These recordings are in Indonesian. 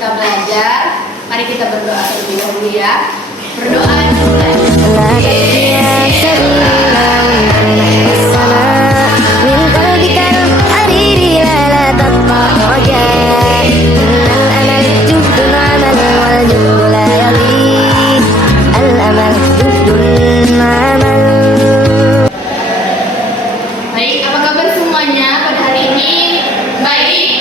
kita belajar, mari kita berdoa terlebih dahulu ya. Berdoa dimulai. Baik, apa kabar semuanya pada hari ini? Baik.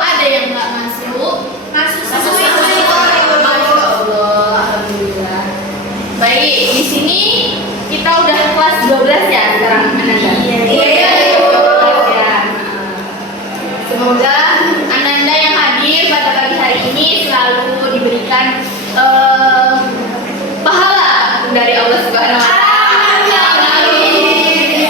Ada yang nggak masuk? Masuk. Alhamdulillah. Baik, di sini kita udah kelas 12 ya sekarang, Ananda. Iya. Semoga Ananda yang hadir pada pagi hari ini selalu diberikan pahala dari Allah Subhanahu wa Ta'ala.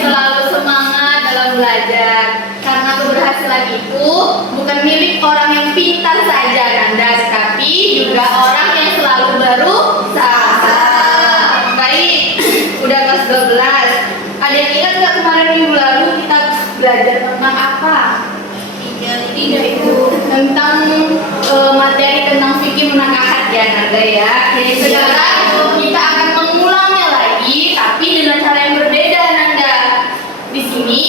Selalu semangat dalam belajar. Karena keberhasilan itu bukan milik orang yang pintar saja, Nanda, tapi juga orang yang selalu berusaha. Baik, udah kelas 12. Ada yang ingat nggak kemarin minggu lalu kita belajar tentang apa? Tidak itu tentang materi tentang fikih munakahat ya, Nanda ya. Jadi sekarang kita akan mengulangnya lagi, tapi dengan cara yang berbeda, Nanda. Di sini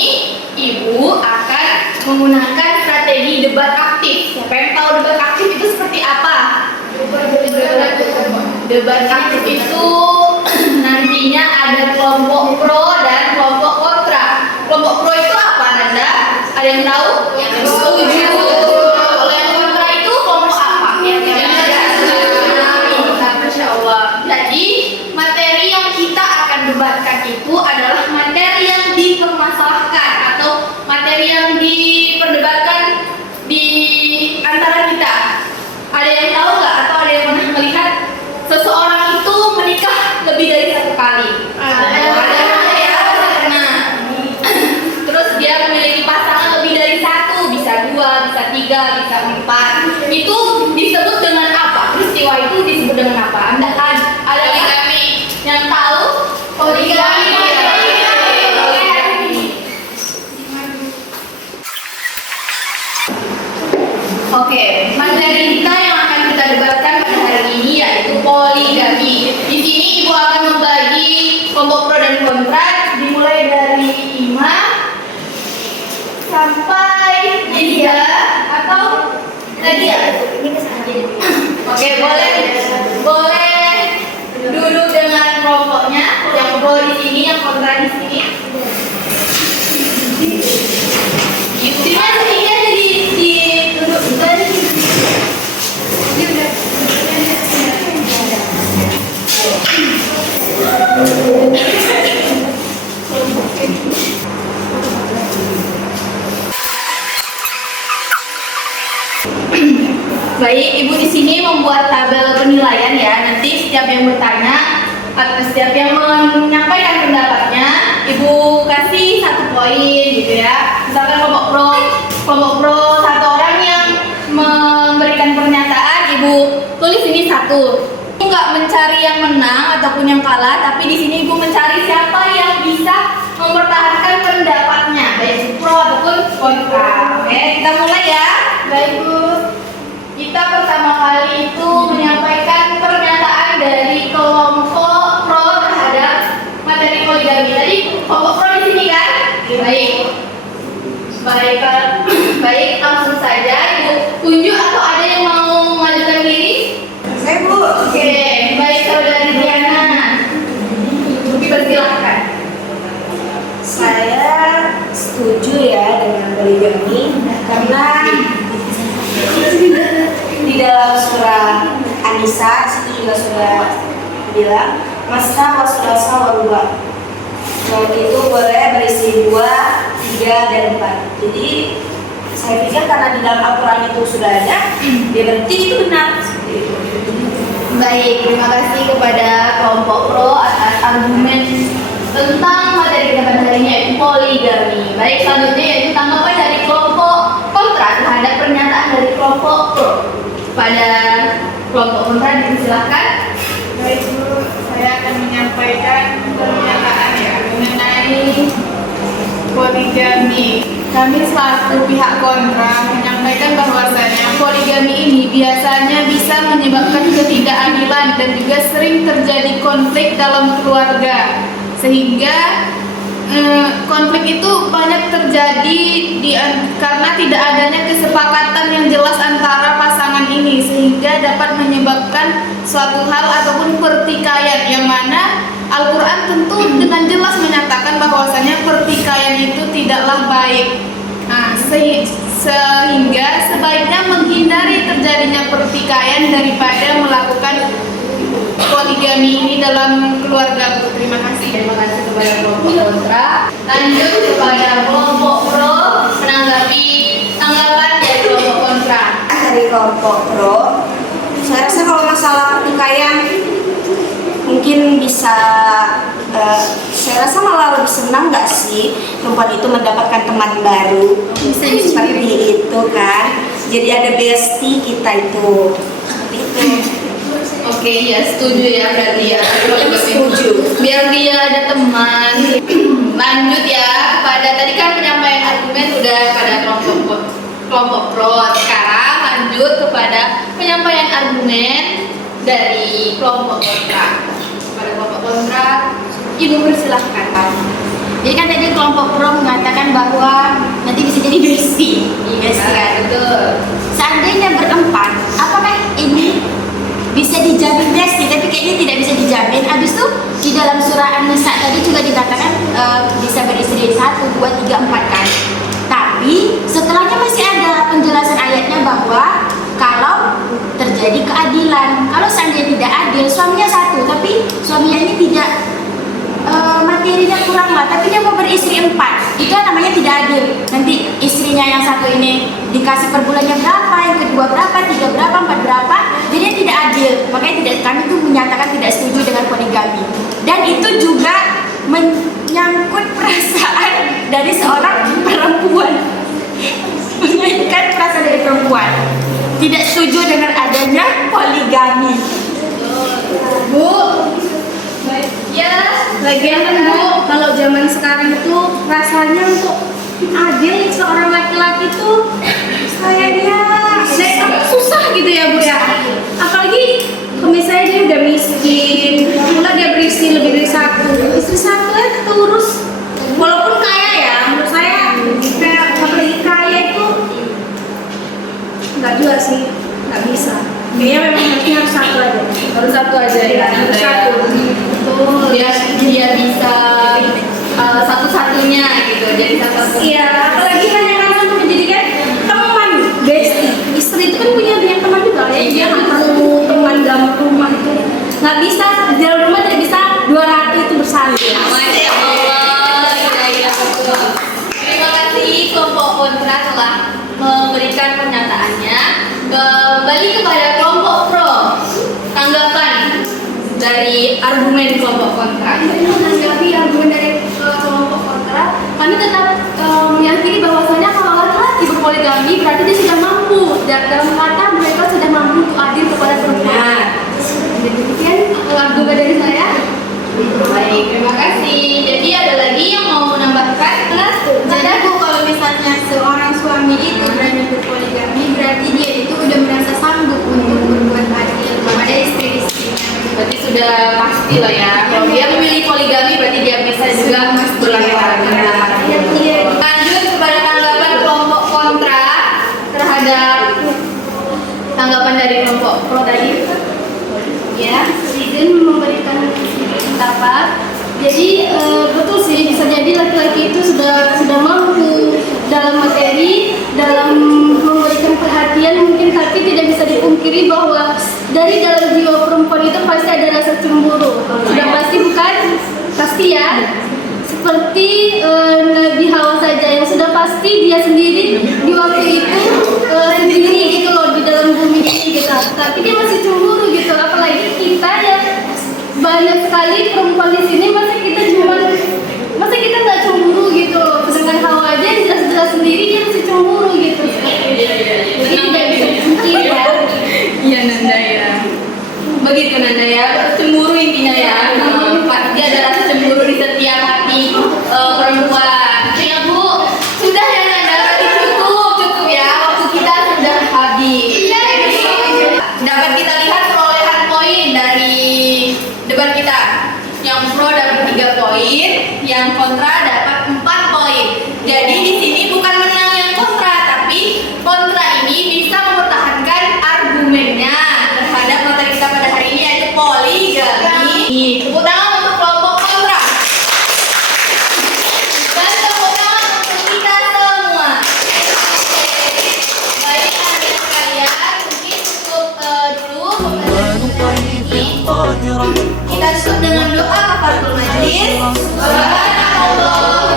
Ibu akan menggunakan strategi debat aktif. Siapa yang tahu debat aktif itu seperti apa? Debat aktif itu nantinya ada kelompok pro dan kelompok kontra. Kelompok pro itu apa, Nanda? Ada yang tahu? Setuju. Kalau yang kontra itu kelompok apa? Masya Allah. Jadi materi yang kita akan debatkan itu adalah materi yang dipermasalahkan atau materi yang diperdebatkan di antara kita. Ada yang tahu nggak atau ada yang pernah melihat seseorang itu menikah lebih dari satu kali? Ada ya. Nah, terus dia memiliki pasangan lebih dari satu, bisa 2, bisa 3, bisa 4. Itu disebut dengan apa? Peristiwa itu disebut dengan apa? Anda ada kami yang tahu? Poligami. Oke, materi kita yang akan kita debatkan pada hari ini yaitu poligami. Di sini Ibu akan membagi kelompok pro dan kontra dimulai dari 5 sampai 3 atau tadi ya? Oke, boleh duduk dengan kelompoknya, yang pro di sini, yang kontra di sini. Sini sedikit di duduk dari sini. Baik, Ibu di sini membuat tabel penilaian ya. Nanti setiap yang bertanya atau setiap yang menyampaikan pendapatnya, Ibu kasih 1 poin gitu ya. Misalkan kelompok pro 1 orang yang memberikan pernyataan, Ibu tulis ini 1. Ibu nggak mencari yang menang ataupun yang kalah, tapi di sini Ibu mencari siapa yang bisa mempertahankan pendapatnya, baik pro ataupun kontra. Oke, kita mulai ya. Baik, Bu. Kita pertama kali itu menyampaikan pernyataan dari kelompok pro terhadap materi poligami. Tadi kelompok pro di sini kan? Baik, langsung saja Ibu tunjuk atau ada yang mau mengajukan diri? Saya, Bu. Oke, baik saudari Diana. Dipersilahkan. Saya setuju ya dengan poligami karena di dalam surah An-Nisa itu juga sudah bilang masna wasulasa warubah. Itu boleh berisi 2, 3 dan 4. Jadi saya pikir karena di dalam Al-Quran itu sudah ada, dia berarti itu benar. Baik, terima kasih kepada kelompok pro atas argumen tentang materi kita pada hari ini yaitu poligami. Baik, selanjutnya yaitu tanggapan dari kelompok kontra terhadap pernyataan dari kelompok pro. Pada kelompok kontra dipersilahkan. Baik, Bu, saya akan menyampaikan pernyataan ya mengenai poligami. Kami selaku pihak kontra menyampaikan bahwasanya poligami ini biasanya bisa menyebabkan ketidakadilan dan juga sering terjadi konflik dalam keluarga, sehingga konflik itu banyak terjadi karena tidak adanya kesepakatan yang jelas antara pasangan ini, sehingga dapat menyebabkan suatu hal ataupun pertikaian, yang mana Al-Quran tentu dengan jelas menyatakan bahwasanya pertikaian itu tidaklah baik. Nah, sehingga sebaiknya menghindari terjadinya pertikaian daripada melakukan poligami ini dalam keluarga. Terima kasih. Terima kasih kepada kelompok kontra. Lanjut kepada kelompok pro menanggapi tanggapan dari kelompok kontra. Dari kelompok pro, saya rasa kalau masalah pertikaian mungkin bisa, saya rasa malah lebih senang nggak sih perempuan itu mendapatkan teman baru seperti itu kan, jadi ada bestie kita itu seperti itu. Oke, ya setuju ya berarti ya. Setuju. Biar dia ada teman. Lanjut ya kepada tadi kan penyampaian argumen udah pada kelompok pro. Sekarang lanjut kepada penyampaian argumen dari kelompok kontra. Pada kelompok kontra, Ibu persilahkan. Jadi kan tadi kelompok pro mengatakan bahwa nanti bisa jadi bestie. Iya, betul. Seandainya berempat, apakah ini bisa dijamin bestie? Tapi kayaknya tidak bisa dijamin. Habis itu di dalam surah An-Nisa tadi juga dikatakan bisa beristri 1, 2, 3, 4 kan. Tapi setelahnya masih ada penjelasan ayatnya bahwa kalau terjadi keadilan, kalau seandainya tidak adil, suaminya satu, tapi suaminya ini tidak materinya kurang lah, tapi dia mau beristri 4, itu namanya tidak adil. Nanti istrinya yang satu ini dikasih per bulannya berapa, yang kedua berapa, 3 berapa, 4 berapa, jadi tidak adil. Makanya kami tuh menyatakan tidak setuju dengan poligami. Dan itu juga menyangkut perasaan dari seorang perempuan, mengaitkan perasaan dari perempuan, tidak setuju dengan adanya poligami. Bu, Ya, lagian kan Bu, kalau zaman sekarang itu rasanya untuk adil seorang laki-laki itu kayaknya susah gitu ya Bu ya. Apalagi kalau misalnya dia udah miskin, pula dia beristri lebih dari 1, istri 1 ya terurus. Walaupun kaya ya, menurut saya kayak apalagi kaya itu nggak juga sih, nggak bisa. Kayaknya memang harus 1 aja. harus satu aja ya. Harus 1. Betul. Dia bisa satu-satunya gitu. Jadi satu-satunya. Iya, apalagi hanya untuk menjadikan teman bestie. Istri itu kan punya banyak teman juga ya. Dia nggak perlu teman dalam rumah itu. Nggak bisa dalam rumah tidak bisa 200 itu bersalin. Masya Allah, ya betul. Terima kasih kelompok kontra telah memberikan pernyataannya. Kembali kepada kelompok pro. Tanggapan dari argumen kelompok kontra. Menanggapi argumen dari kelompok kontra, kami tetap meyakini bahwasanya kalau laki-laki berpoligami berarti dia sudah mampu, dan dalam kata mereka sudah mampu untuk adil kepada perempuan. Demikian argumen dari saya. Baik, terima kasih. Jadi ada lagi yang mau menambahkan? Jadi Bu, kalau misalnya seorang suami itu berani berpoligami, berarti dia itu udah merasa sanggup untuk berbuat adil kepada istri-istrinya. Berarti sudah pasti lah ya. Kalau dia memilih poligami berarti dia bisa juga berlaki-laki. Lanjut kepada tanggapan kelompok kontra terhadap tanggapan dari kelompok pro tadi. Ya, izin memberikan pendapat. Jadi betul sih, bisa jadi laki-laki itu sudah mampu dalam materi, dalam memberikan perhatian mungkin, tapi tidak bisa dipungkiri bahwa dari dalam jiwa perempuan itu pasti ada rasa cemburu. Sudah pasti bukan? Pasti ya. Seperti Nabi Hawa saja yang sudah pasti dia sendiri di waktu itu sendiri gitu loh di dalam bumi ini gitu. Tapi dia masih cemburu gitu. Apalagi kita yang banyak sekali perempuan di sini, masa kita nggak cemburu gitu loh. Sedangkan Hawa aja yang jelas-jelas sendiri dia masih cemburu gitu. Jadi tidak bisa dipungkiri ya. Iya Nanda ya. Begitu Nanda ya. Cemburu intinya ya. Pasti ada rasa cemburu di setiap hati perempuan. Ya Bu, sudah ya Nanda dapat 3 poin, yang kontra dapat 4 poin. Jadi di sini bukan menang yang kontra, tapi kontra ini bisa mempertahankan argumennya terhadap materi kita pada hari ini, yaitu poligami. Tepuk tangan untuk kelompok kontra. Dan tepuk tangan untuk kita semua. Baik anak-anak sekalian, mungkin cukup dulu pembelajaran ini. Kita tutup dengan doa kafaratul majlis. Subhanallah.